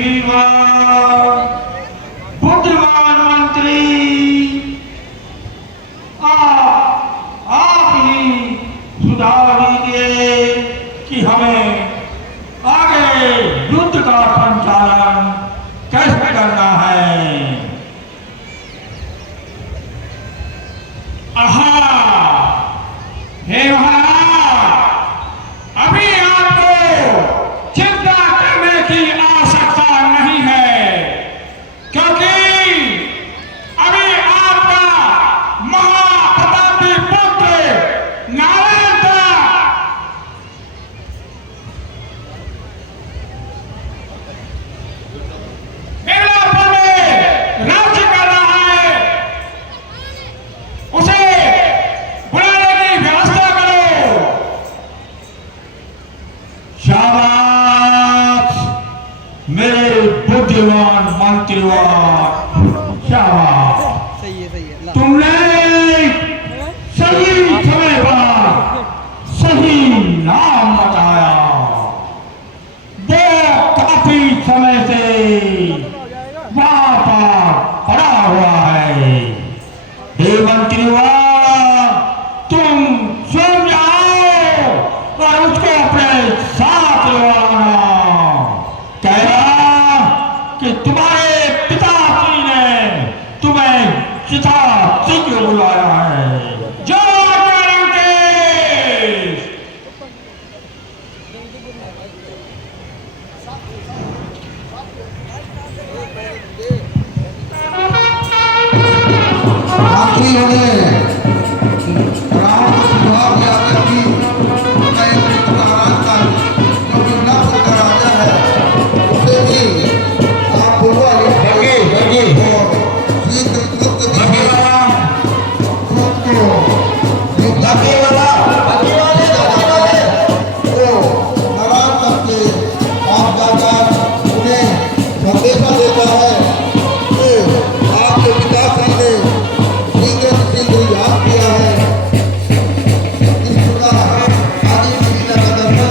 वीरवर बुद्धिमान मंत्री आप ही सुधार दीजिए कि हमें आगे युद्ध का संचालन कैसे करना है। हे महाराज, अभी आपको चिंता करने की आवश्यकता नहीं है, क्योंकि अभी आपका महाप्रतापी पुत्र नारायण मिर्जापुर में राज्य कर रहा है। उसे बुलाने की व्यवस्था करो। शाबाश मेरे बुद्धिमान मंत्रीवान, शाबाश। सही है तुमने सही समय पर सही नाम बताया। वो काफी समय से वहां पर पड़ा हुआ है। हे मंत्रीवान, तुम सुन जाओ और उसको अपने साथ लाना। कह रहा कि तुम्हारे पिताश्री ने तुम्हें चिता शीघ्र बुलाया है। जो मंत्री होने रावण को सुझाव दिया कि मैं एक नारायण का जो मिर्जापुर का राजा है उसे भी आप बोलवा लीजिए और शीघ्र तुरंत नारायण करके आप जाकर उन्हें संदेशा देता है कि आपके पिताश्री ने याद किया है। इस प्रकार आदि पिता का दर्शन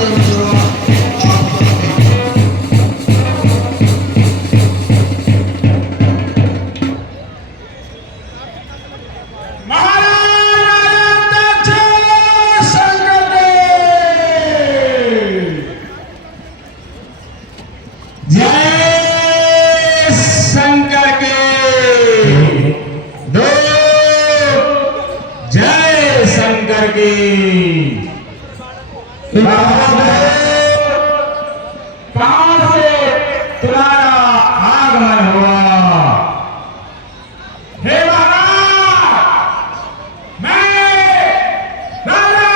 कहां से तुम्हारा आगमन हुआ? हे महाराज, मैं राजा।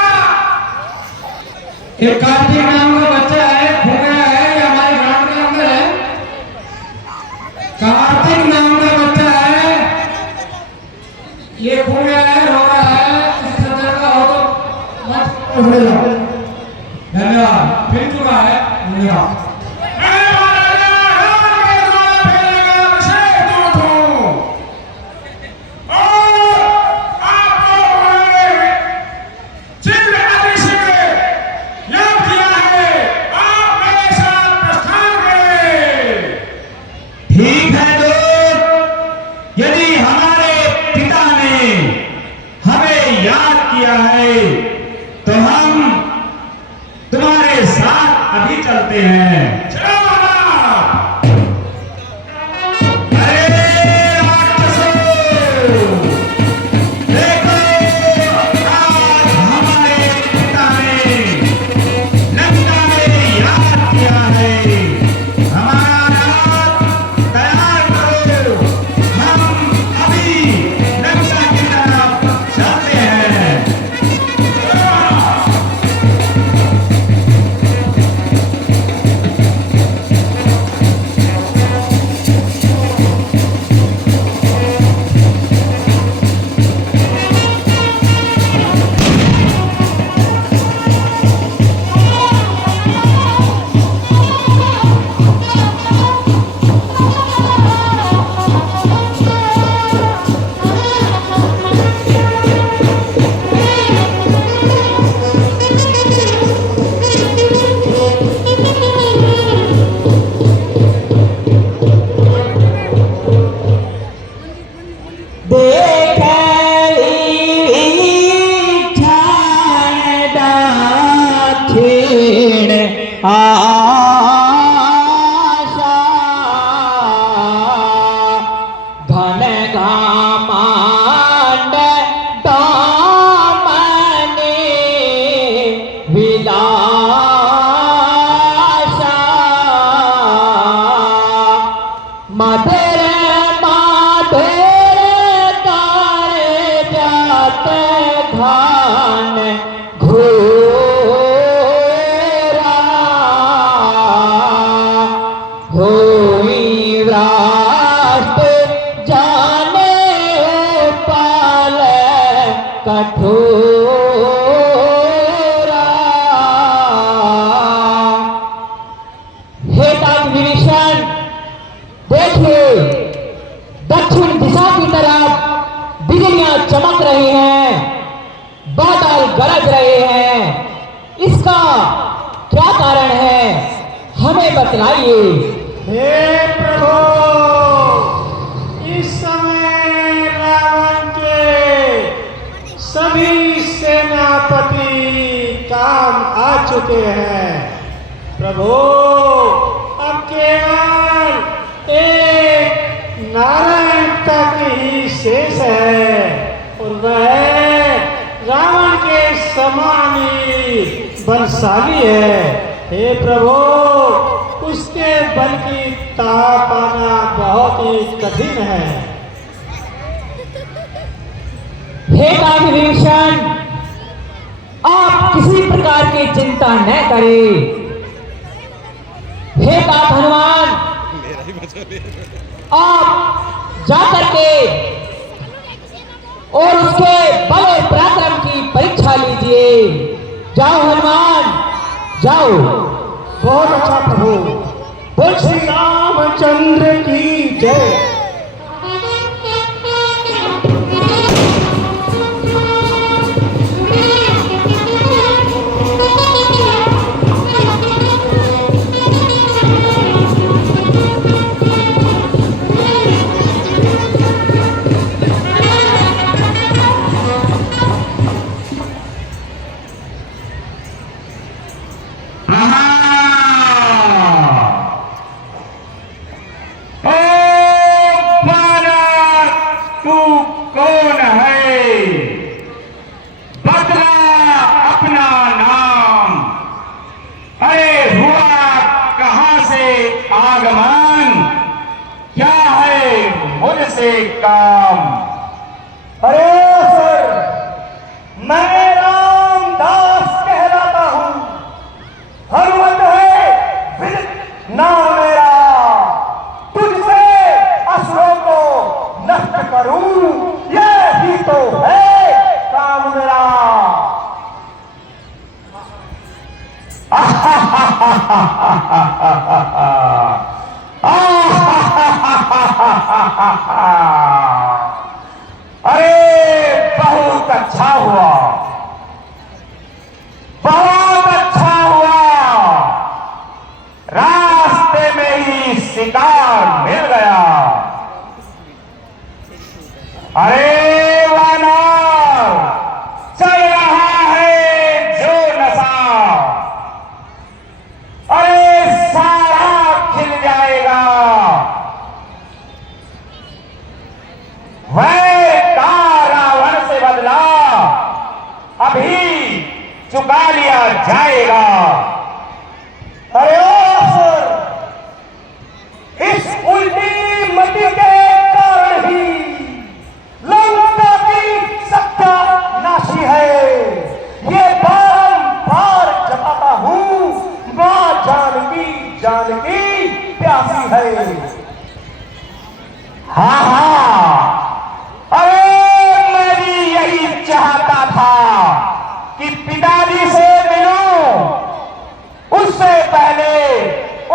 एक कार्तिक नाम का बच्चा है, घूम रहा है, हमारे ग्राउंड के अंदर है। माधेरे तारे जाते घान घोरा होई रास्ते जाने पाल कठोरा। हे ताज विभीषण, देखिए दक्षिण दिशा की तरफ बिजलियां चमक रही हैं, बादल गरज रहे हैं। इसका क्या कारण है, हमें बतलाइए। हे प्रभु, इस समय रावण के सभी सेनापति काम आ चुके हैं। प्रभु, अब केवल एक नारायण तक ही शेष है और वह रावण के समान ही बलशाली है। हे प्रभु, उसके बल की ताप पाना बहुत ही कठिन है। हे ताज विभीषण, आप किसी प्रकार की चिंता न करें। हे तात हनुमान, आप जाकर के और उसके बल और पराक्रम की परीक्षा लीजिए। जाओ हनुमान, जाओ। बहुत अच्छा प्रभु। बोल श्री रामचंद्र की जय। काम। अरे सर, मैं रामदास कहलाता हूँ। हनुमत है विदित नाम मेरा। तुझसे असुरों को नष्ट करूं, यही तो है काम मेरा। अरे बहुत अच्छा हुआ, बहुत अच्छा हुआ। रास्ते में ही शिकार मिल गया। अरे वानर, चल रहा है जो नशा, अरे सारा खिल जाएगा। वैर का रावण से बदला अभी चुका लिया जाएगा। अरे सर, इस उल्टी मति के कारण ही लंका की सत्यानाशी है। ये बारंबार जताता हूँ, माँ जानकी जानकी प्यासी है। हाँ हाँ, अरे मैं भी यही चाहता था कि पिताजी से मिलूं, उससे पहले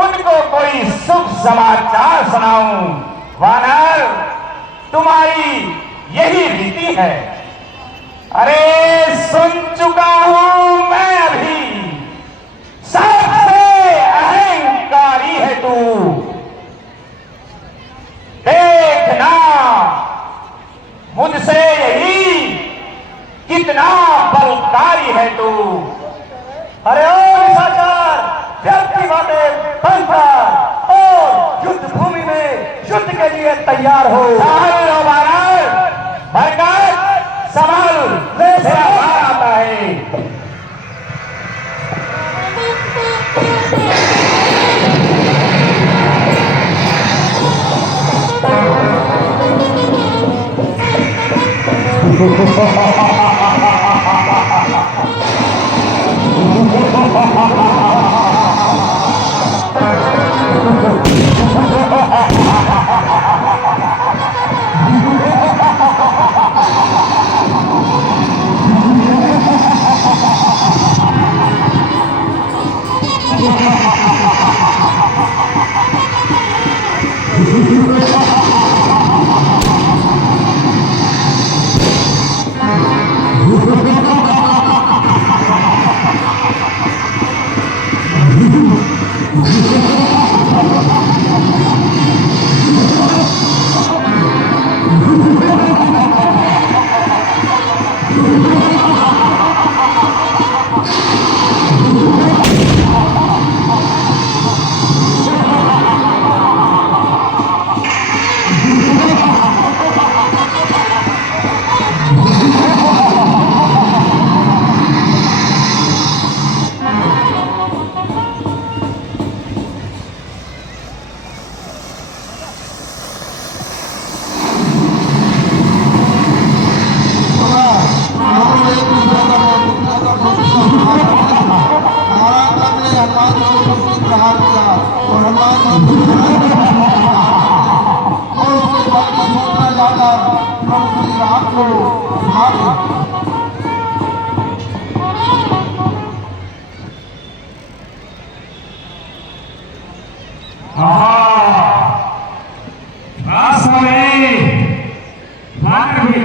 उनको कोई शुभ समाचार सुनाऊं। वानर, तुम्हारी यही रीति है। अरे सुन चुका हूं मैं अभी, सबसे अहंकारी है तू। देखना मुझसे यही कितना बलकारी है तू। अरे ओ निशाचर, व्यर्थ की बातें बंद कर और युद्ध भूमि में युद्ध के लिए तैयार हो। संभल लो वानर, बरकत संभल, मेरा भार आता है।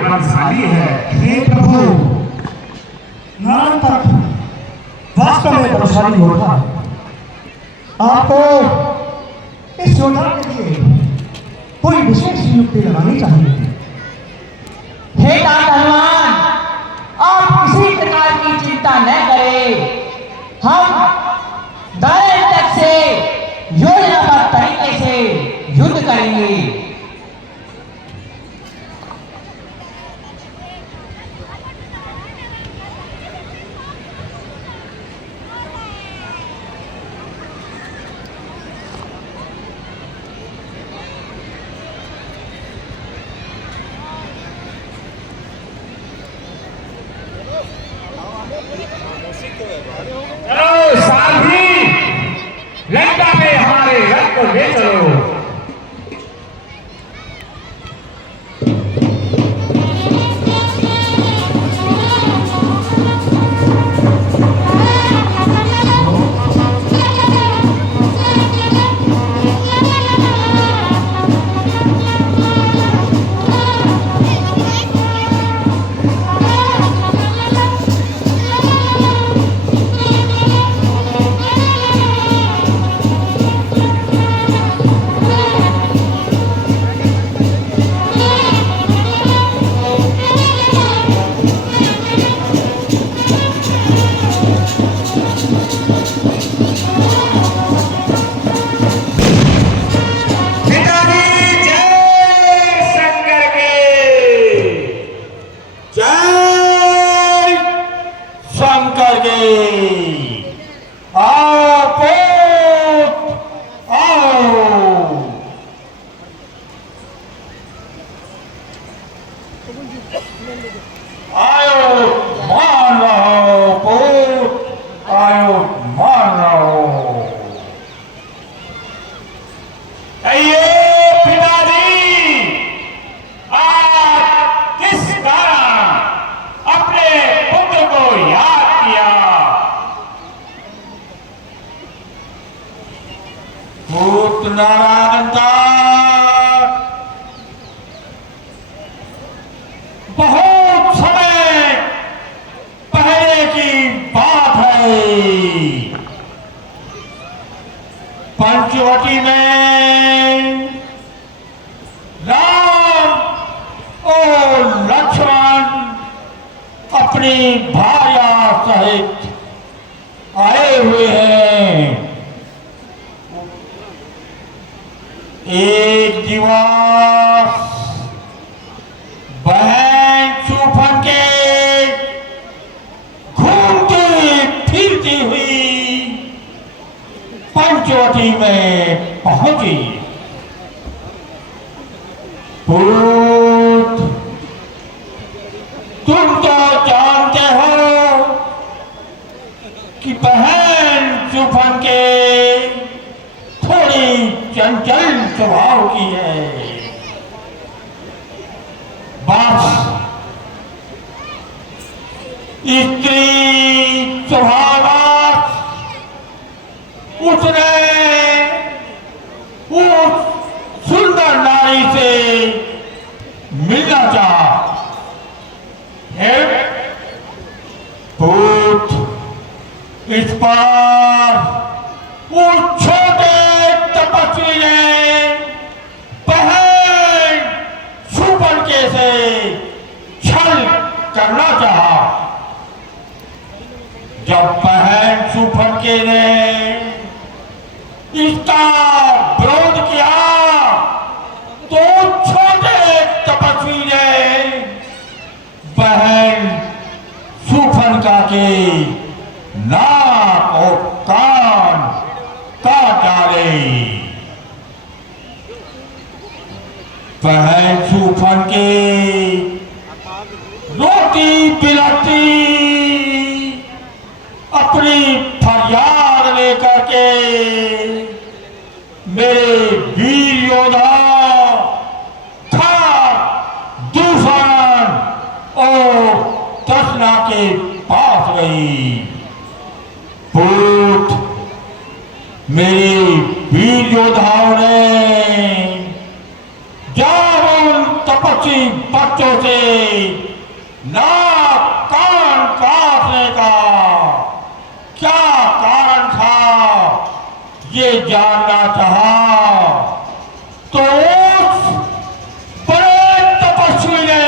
बलशाली है। हे प्रभु, नारायण तक वास्तव में बलशाली होता है। आपको इस योद्धा के लिए कोई विशेष नियुक्ति लगानी चाहिए। हे तात हनुमान, आप किसी प्रकार की चिंता न करें। हम दाएं तक से योजनाबद्ध तरीके से युद्ध करेंगे। चलो साथी, लंका में हमारे रथ को ले चलो। नारायण बहुत समय पहले की बात है। पंचवटी में राम और लक्ष्मण अपनी भार्या सहित आए हुए हैं। एक दिवस बहन चूफन के घूमती फिरती हुई पंचवटी में पहुंची। पूत स्वभाव की है। बस स्त्री स्वभाव उसने उस सुंदर नारी से मिलना चाहा। पूत इस पर उस छोटे तपस्वी ने बहन शूर्पणखा से छल करना चाहा। जब बहन शूर्पणखा ने इसका विरोध किया तो छोटे तपस्वी ने बहन शूर्पणखा के नाक और कान काट डाले। बहन शूर्पणखा रोती बिलखती अपनी फरियाद लेकर के मेरे वीर योद्धा दूषण और तृष्णा के पास गई। पूत मेरे वीर योद्धाओं ने जब उन तपस्वी बच्चों से नाक कान काटने का क्या कारण था ये जानना चाहा तो उस बड़े तपस्वी ने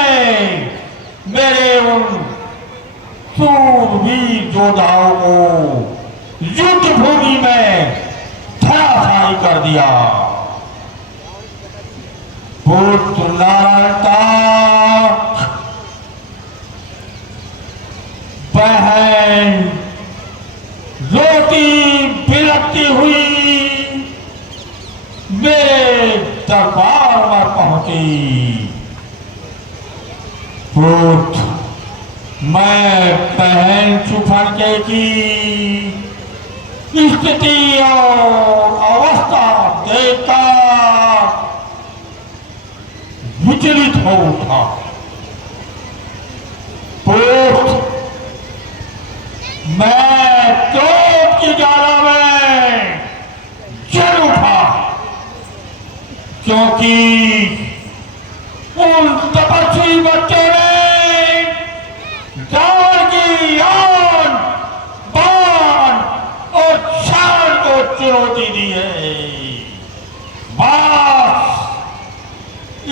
मेरे उन सूरवीर योद्धाओं को युद्ध भूमि में धराशायी कर दिया। पुत्र नारायण तक बहन रोती बिलखती हुई मेरे दरबार में पहुंची। पुत्र मैं बहन शूर्पणखा की स्थिति और अवस्था देखकर विचलित हो उठा। पुत्र मैं क्रोध की ज्वाला में जल उठा क्योंकि उन तपस्वी बच्चों ने रावण की आन बान और शान को चुनौती दी है। बस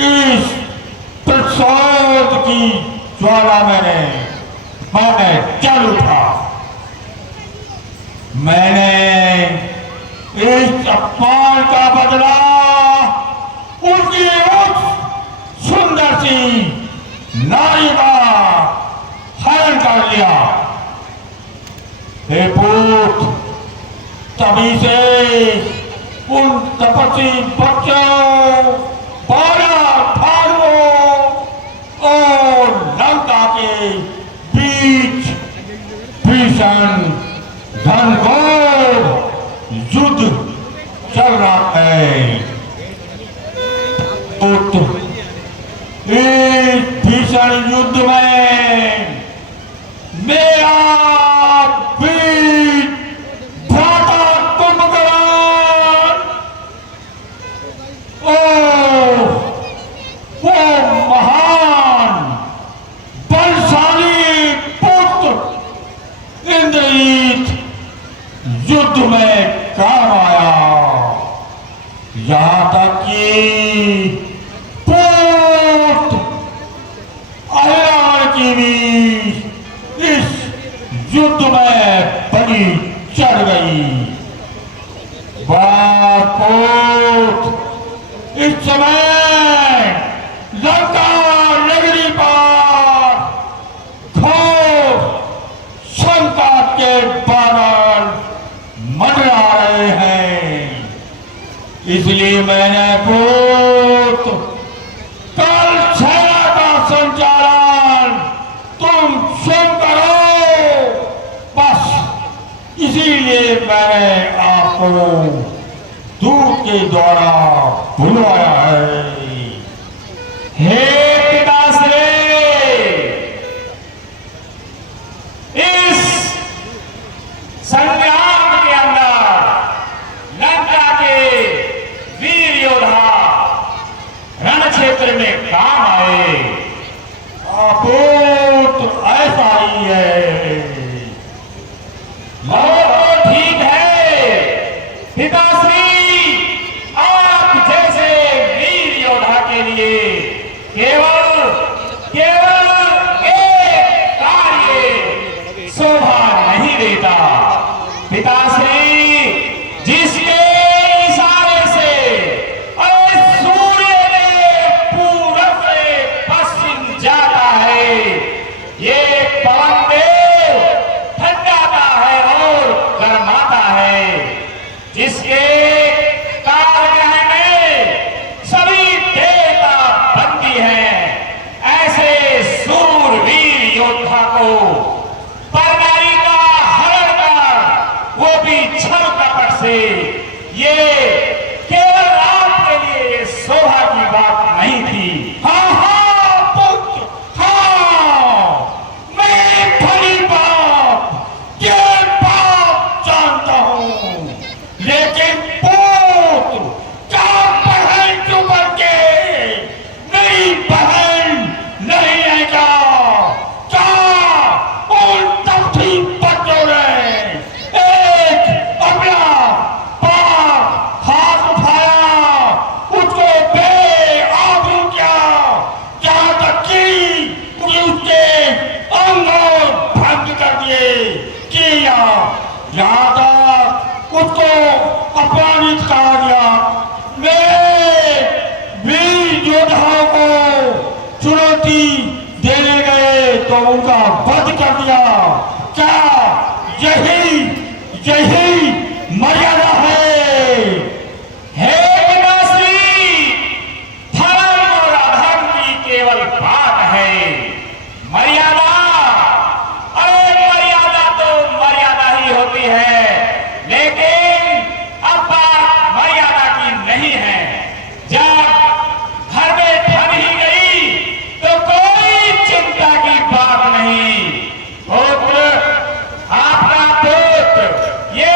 इस प्रतिशोध की ज्वाला मैंने जल उठा। मैंने इस अपमान का बदला उनकी उस सुंदर सी नारी का हरण कर लिया। हे पुत्र तभी से उन तपस्वी बच्चों 12 भालुओं और लंका के बीच भीषण घनघोर युद्ध चल रहा है। पुत्र इस भीषण युद्ध में मेरा वीर भ्राता कुंभकर्ण वो महान बलशाली पुत्र इंद्रजीत युद्ध में काम आया। यहां तक कि पुत्र अहिरावण की भी इस युद्ध में बलि चढ़ गई। पुत्र इस समय लंका नगरी पर घोर संकट के बादल मंडरा रहे हैं। इसलिए मैंने पुत्र कल सेना का संचालन तुम स्वयं करो। बस इसीलिए मैंने आपको दूत के द्वारा बुलवाया है। हे पिताश्री, इस संग्राम के अंदर लंका के वीर योद्धा रण क्षेत्र में काम आए। पुत्र ऐसा ही है। ठीक है पिताश्री, आप जैसे वीर योद्धा के लिए केवल एक कार्य शोभा नहीं देता। पिताश्री, जिसके इशारे से सूर्य ने पूरब से पश्चिम जाता है, ये पवन देव ठंडाता है और गर्माता है। जिसके कालग्रह में सभी देवता बंदी हैं, ऐसे सूरवीर योद्धा को परनारी का हरण कर, वो भी छल कपट से, ये केवल आपके लिए ये शोभा की बात नहीं थी। हाँ हाँ पुत्र, हाँ, मैं भली बात ये बात जानता हूं, लेकिन पुत्र क्या बहन क्यों बन के मेरी बहन नहीं है क्या उन तख्ती बच्चों ने एक अपना पार हाथ उठाया, उसको बेआबरू किया, यहाँ तक कि उसके अंग भंग कर दिए, किया यहाँ तक उसको अपमानित करा दिया। मेरे वीर योद्धाओं को चुनौती देने गए तो उनका वध कर दिया। क्या यही मर्यादा है? हे पिताश्री, धर्म और अधर्म की केवल बात है। मर्यादा, अरे मर्यादा तो मर्यादा ही होती है, लेकिन अब बात मर्यादा की नहीं है। जब घर में ठन ही गई तो कोई चिंता की बात नहीं। पुत्र, आपका पुत्र ये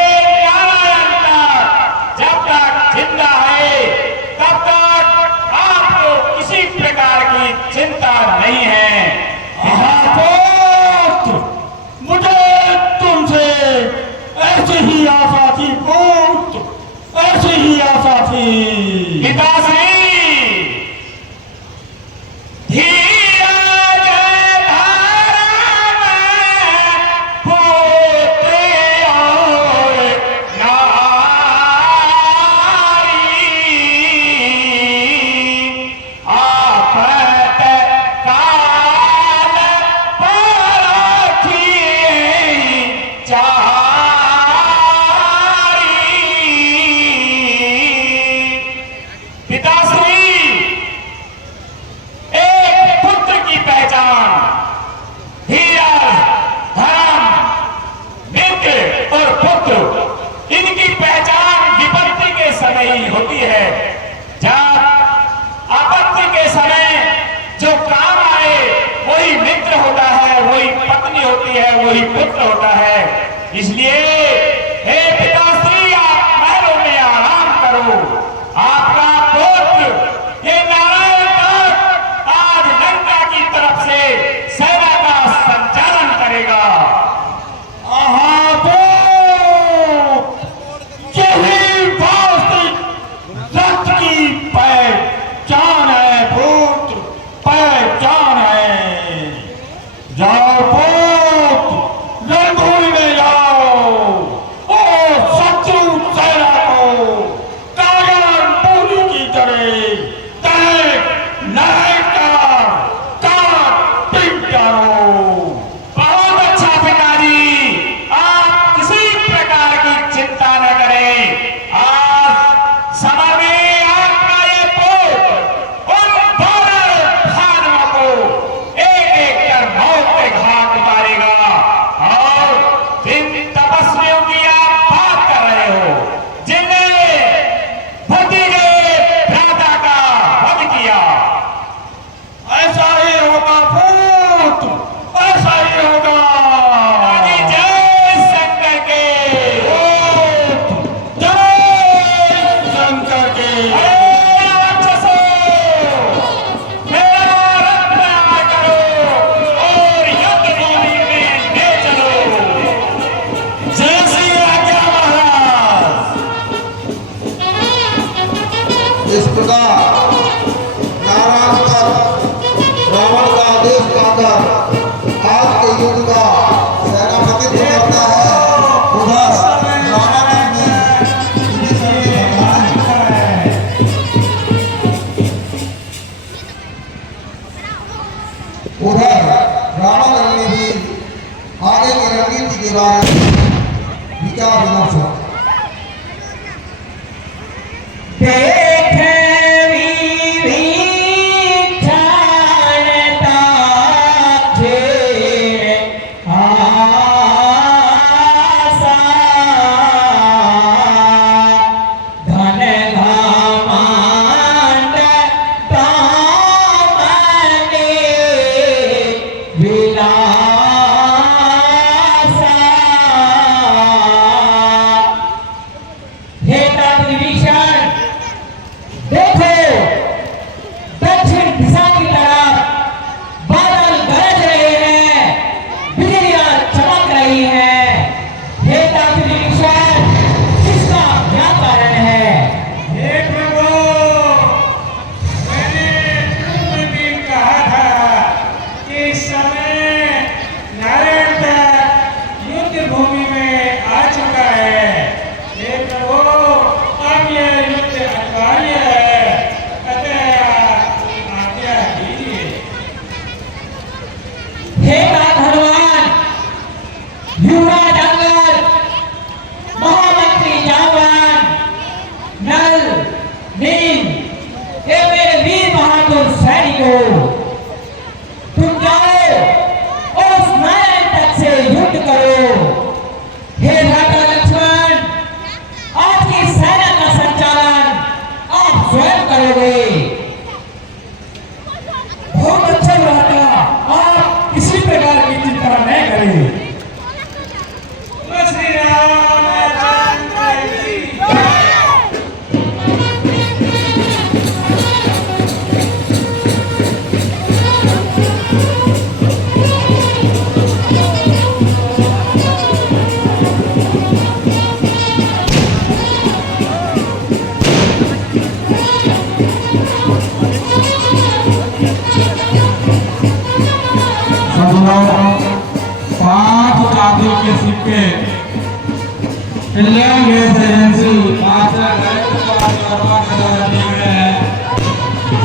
इस प्रकार नारायण पर रावण का आदेश पाकर आज के युग का सेनापति करता है। उधर रावण ने भी आगे की रणनीति के बारे में विचार विमर्श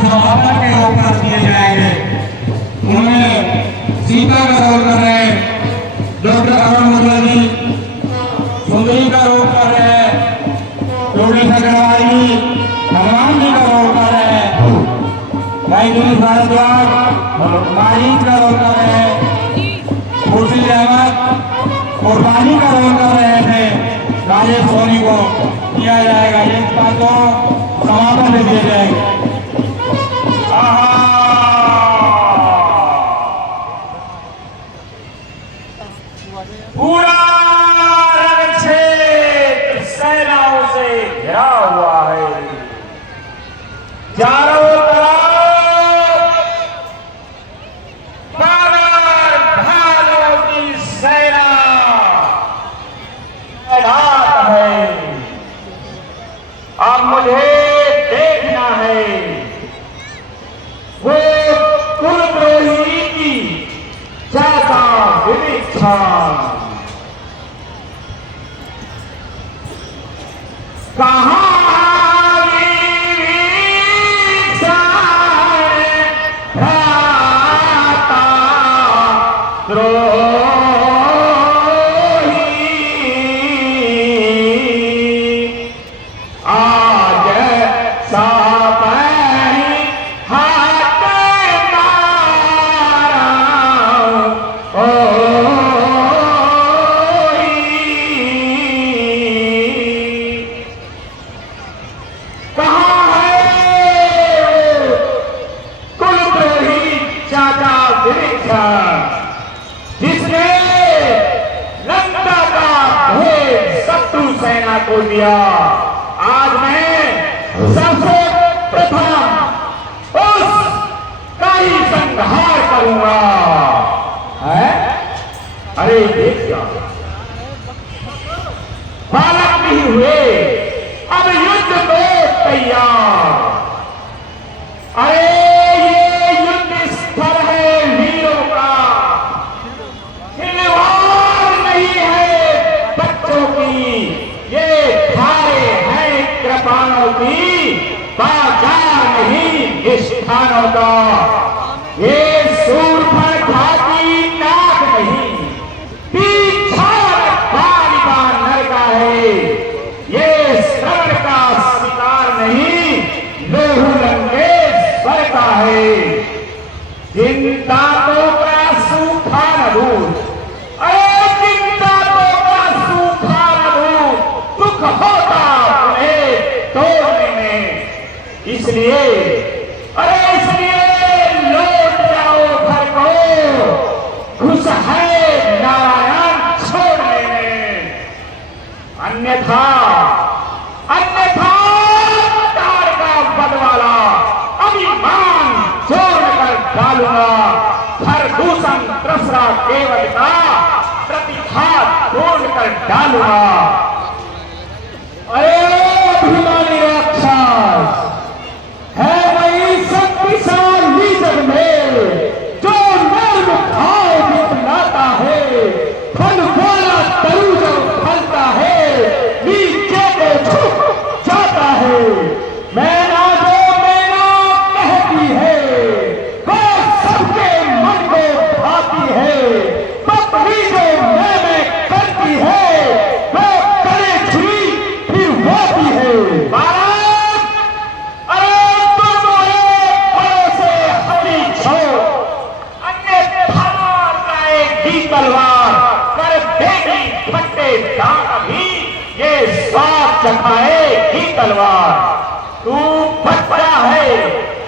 समापन के अवसर दिए जाएंगे। उन्हें सीता का रोल कर रहे डॉक्टर अरुण मुर्ला जी, सुंदरी का रोल कर रहे रोडी अग्रवाल जी, भगवान जी का रोल कर रहे भाई दिनेश भारद्वाज, मारीज का रोल कर रहे खुर्शीद अहमद, कुर्बानी का रोल कर रहे थे राजेश सोनी को दिया जाएगा। ये बात को समापन में दिए जाएंगे। पूरा रण क्षेत्र सेनाओं से घिरा हुआ है। चारों तरफ बानर भालुओं की सेना तैनात है। अब मुझे देखना है वो कुलद्रोही की जाता विवेचना कहाँ जिसने लंका का भेद शत्रु सेना को दिया। आज मैं सबसे प्रथम उसका ही संहार करूंगा। है? अरे देखिए बालक नहीं हुए, अब युद्ध को तैयार। स्थानों का ये सूरभर घाटी नाग नहीं, पीछा तालिबान नर का है। ये श्रवण का शिकार नहीं, लोहू लंके स्वर का है। जिन दांतों का सूखा न दूध, अरे जिन दांतों का सूखा न दूध, दुख होता उन्हें तोड़ने में। इसलिए लौट जाओ घर को, खुश है नारायण छोड़ने में। अन्यथा तार का बदवाला अभिमान छोड़कर डालूंगा। खरदूषण त्रसरा केवल का प्रतिघात छोड़कर डालूंगा। अरे अभिमानी राक्षस है वही शक्तिशाली जग में, जो नर्म भाव दिखलाता है। फल वाला तरु जो फलता है, नीचे को झुक जाता है। मैना जो मैना कहती है, वो सबके मन को भाती है। पत्नी जो मैं करती है, वो करे छुई फिर होती है। तलवार कर देगी फटे दांत भी, ये स्वाद चखाएगी तलवार। तू बच्चा है,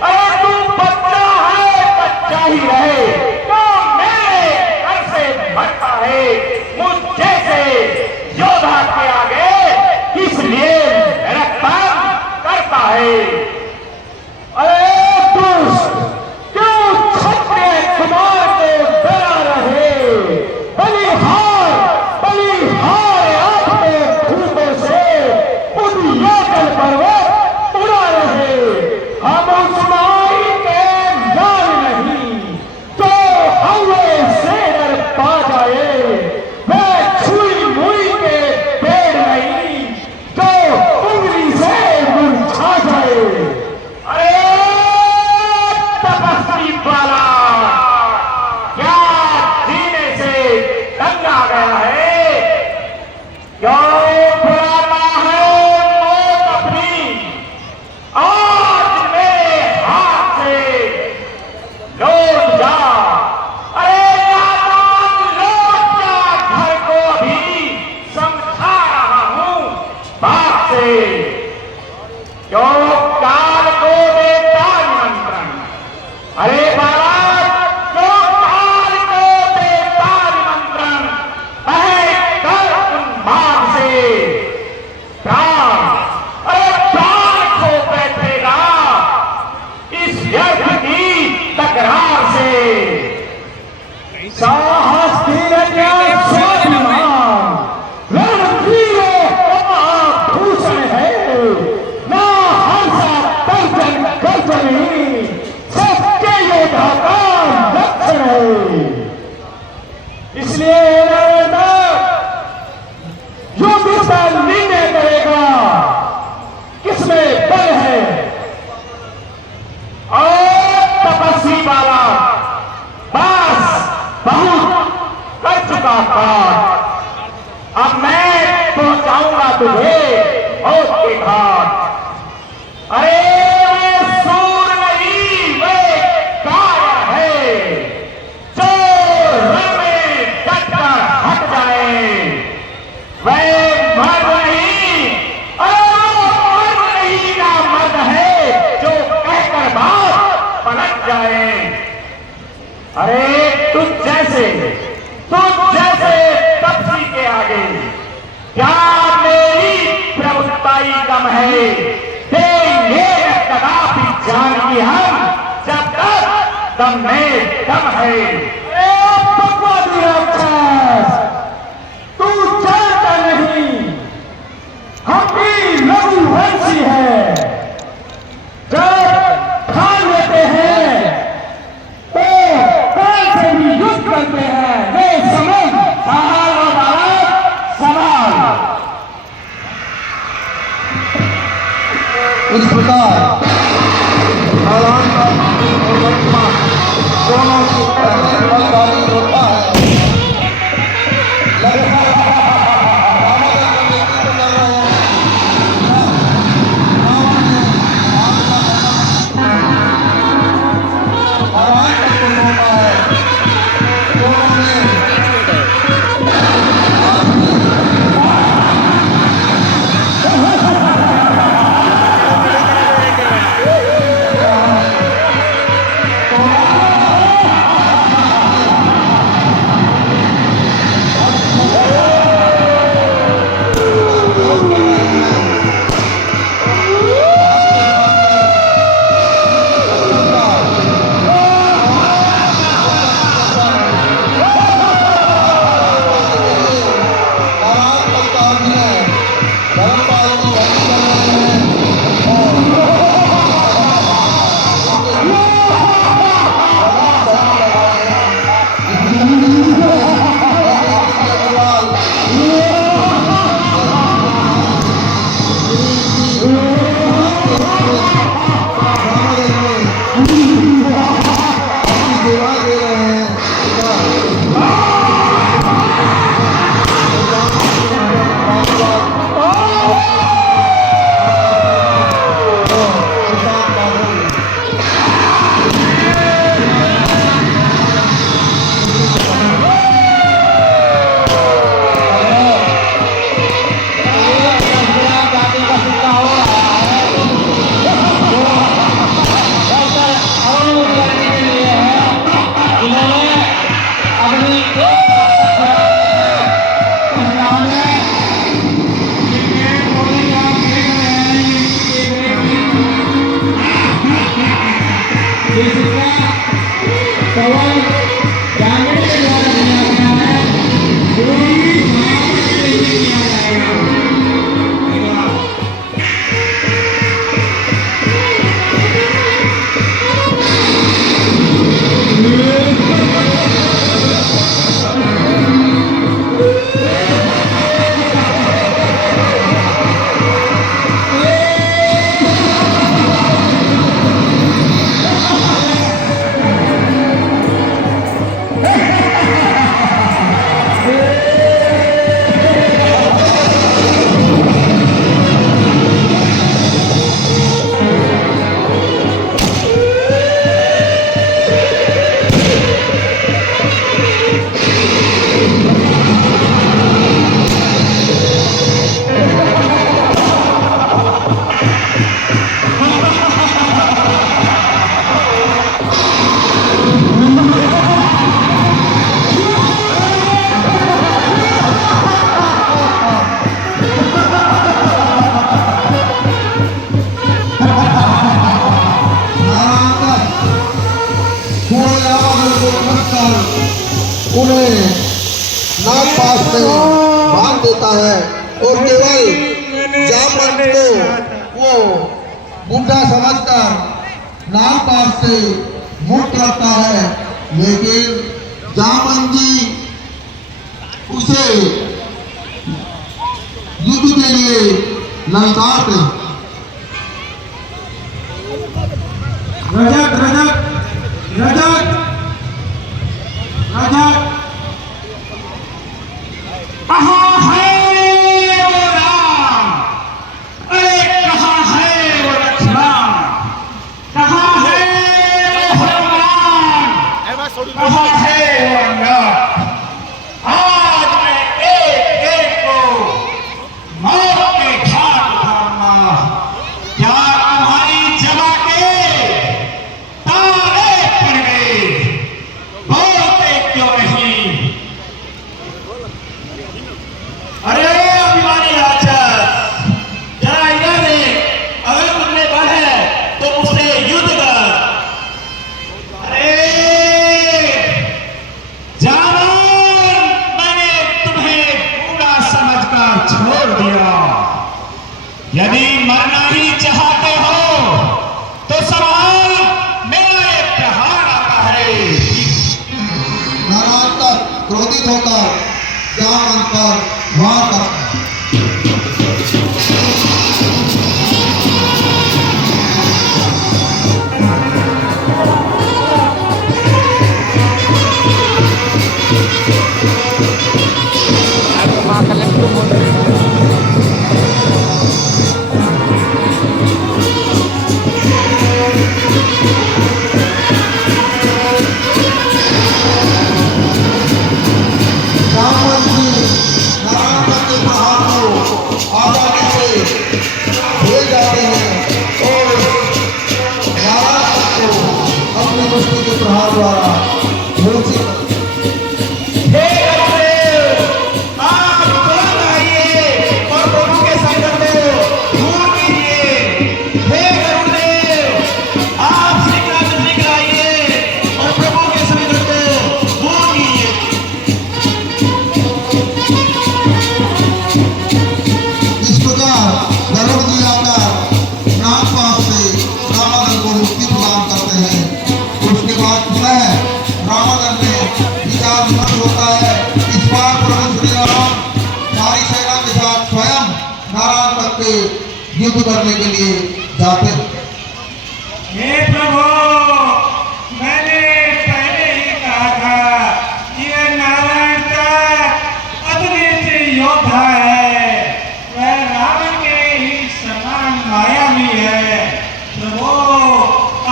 अरे तू बच्चा है, बच्चा ही रहे। तो मेरे घर से मरता है, मुझ जैसे योद्धा के आगे इसलिए रक्तदान करता है। अरे दुष्ट, क्यों छठे कुमार को डरा रहे? बलिहार आपके खूबों से उद्याचल पर्वत उड़ा रहे। हम उस्मानी के जान नहीं, तो हवे से डर पा जाए। मैं छुई मुई के पेड़ नहीं, जो उंगली से मुरझा जाए। अरे तपस्वी वाला, क्या जीने से तंग आ गया है? क्यों बुलाता है मौत अपनी? आज मेरे हाथ से लौट जा। अरे नादान लौट जा घर को, अभी समझा रहा हूं बात से। क्यों काल को देता निमंत्रण? अरे बालक, क्यों काल को देता निमंत्रण? कर उन्माद से प्राण, अरे प्राण खो बैठेगा इस व्यर्थ की तकरार से। साहस धीरज स्वाभिमान रणवीरों का आभूषण है। ना हर्षा तर्जन गर्जनी, सच्चे योद्धा का लक्षण है। इसलिए निर्णय करेगा किसमें बल है। और तपस्वी वाला, बस बहुत कर चुका काम। अब मैं पहुंचाऊंगा तुझे मौत के घाट। अरे वे सूर नहीं, वे काया है, जो रण में डटकर हट जाए। वे मर्द नहीं, मर्द नहीं का मर्द है, जो कहकर बात पलट जाए। अरे तुझ जैसे तपस्वी के आगे क्या मेरी प्रभुताई कम है? देंगे कदापि जान की हम, जब तक दम में दम है। बकवादी राक्षस, तू जानता नहीं, हम भी लघुवंशी है। जब ठान लेते हैं तो काल से भी युद्ध करते हैं। वे समझ सवाल और भारत सवाल। इस प्रकार नारायण का और वर्तमान दोनों की पहली बलशाली होता है। उन्हें नाग पास में बांध देता है और केवल जामन को वो बुढ़ा समझकर नाग पास से मुक्त करता है, लेकिन जामन जी उसे युद्ध के लिए ललकारते हैं। रजत रजत रजत रजत कहाँ है वो राम? अरे कहाँ है वो लक्ष्मण? कहाँ है वो हनुमान? कहाँ है वो अंगद? आज मैं एक एक को मौत के घाट उतारूंगा। क्या तुम्हारी जमा के तारे पड़ गए? बोलते क्यों नहीं? अरे अभिमानी राक्षस, जरा इधर देख। अगर तुमने बल है तो मुझसे युद्ध कर। अरे जानो, मैंने तुम्हें बूढ़ा समझकर छोड़ दिया। यदि मरना ही चाहते हो तो सवाल मेरा एक प्रहार आता है। नारायण तक क्रोधित होकर जामन पर वार करता है। कुश्ती के प्रहार द्वारा मूर्छित हे गुरुदेव, आप तुरंत आइए और प्रभु के संकट को दूर कीजिए। हे गुरुदेव, आप शीघ्र से शीघ्र आइए और प्रभु के संकट को दूर कीजिए। इस प्रकार गरुड़ जी आकर नागपाश से रामादल को मुक्ति प्रदान करते हैं। उसके बाद पुनः रामादल में विचार विमर्श होता है। इस बार प्रभु श्री राम सारी सेना के साथ स्वयं नारायण तक के युद्ध करने के लिए जाते हैं। हे प्रभु, मैंने पहले ही कहा था कि यह नारायण तक अद्वितीय योद्धा है। वह रावण के ही समान मायावी है। प्रभु,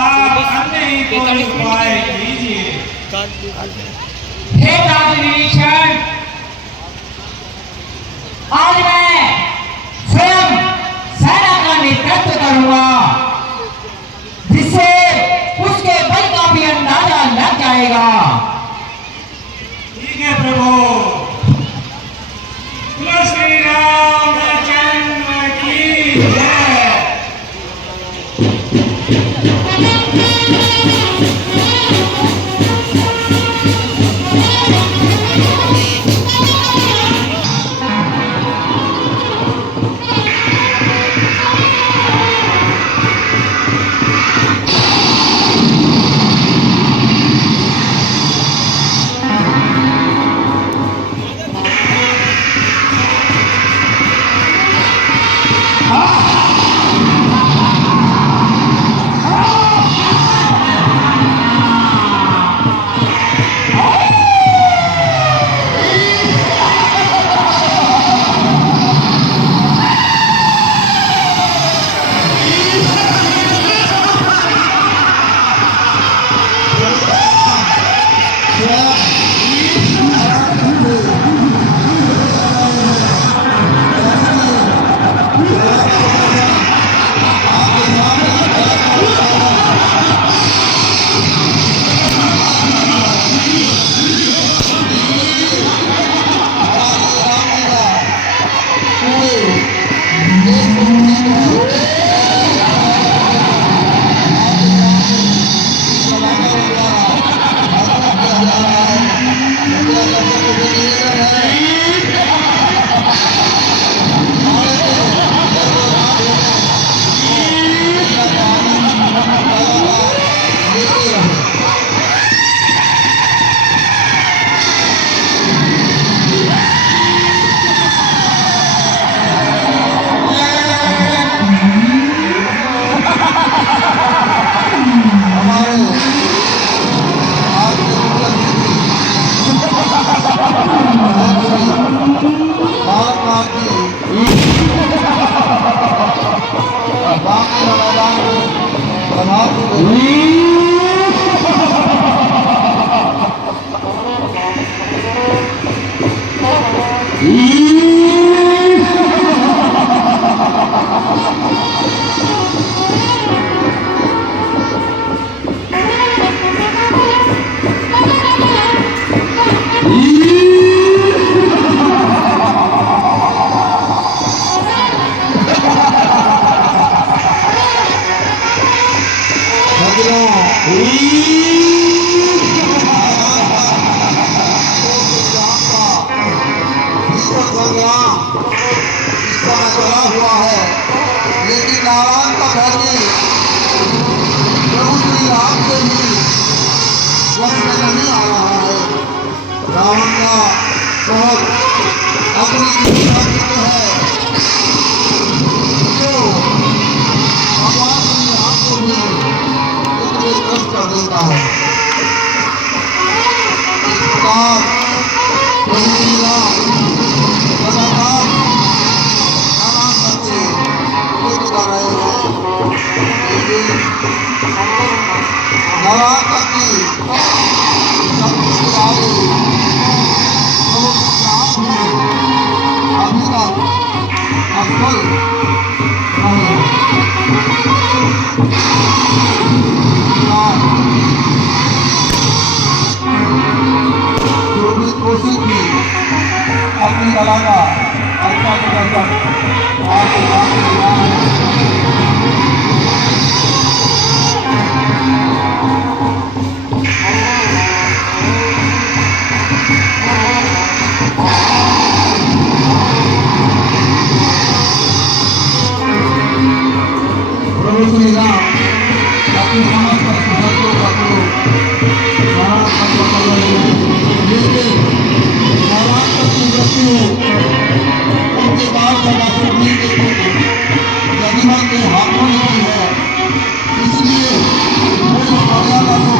आप अन्य ही कोई उपाय कीजिए। हे राज विभीषण, आज मैं स्वयं सेना का नेतृत्व करूंगा, जिससे उसके बल का भी अंदाजा लग जाएगा। ठीक है प्रभु। बोलो श्री रामचंद्र की जय। रावण का बहुत अपनी इच्छा है जो भगवान श्री राम को भी इतने कष्ट कर देता है। इस प्रकार प्रभु श्री राम लगातार नारायण करके युद्ध कर रहे हैं, लेकिन नारायण करके सब कुछ आगे अभी तक असफल रहे। जाएगा। प्रभु श्री राम अपनी समस्त भक्तों का महाराज पर पकड़ रहे हैं, लेकिन महाराज तक की मृत्यु उनके बाद सदाशिव नहीं देखेंगे, गरिमा के हाथों में ही है। इसलिए वो इस मर्यादा को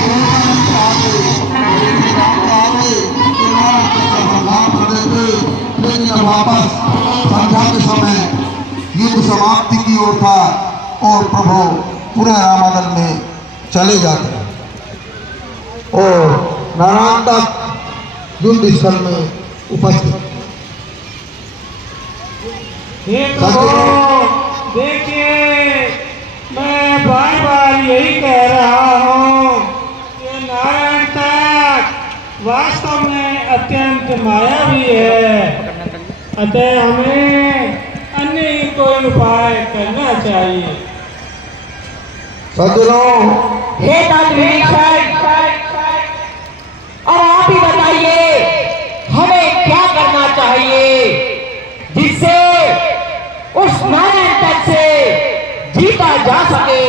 तोड़ना चाहते, लेकिन राम आगे तुम्हारा समाधान करेंगे। लेकिन वापस संध्या के समय युद्ध समाप्ति की ओर था और प्रभु पुनः रामादल में चले जाते हैं और नारायण तक युद्ध स्थल में उपस्थित। हे प्रभु, देखिए मैं बार बार यही कह रहा हूँ कि नारायण तक वास्तव में अत्यंत मायावी है, अतः हमें अन्य ही कोई उपाय करना चाहिए। सज्जनों, हे विभीषण, अब आप ही बताइए हमें क्या करना चाहिए जिससे उस नारायण तक से जीता जा सके।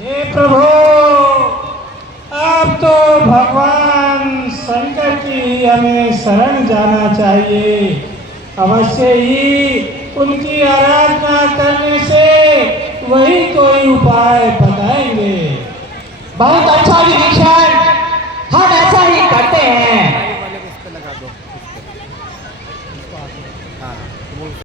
हे प्रभु, आप तो भगवान शंकर की हमें शरण जाना चाहिए। अवश्य ही उनकी आराधना करने से वही कोई उपाय बताएंगे। बहुत अच्छा विभीषण,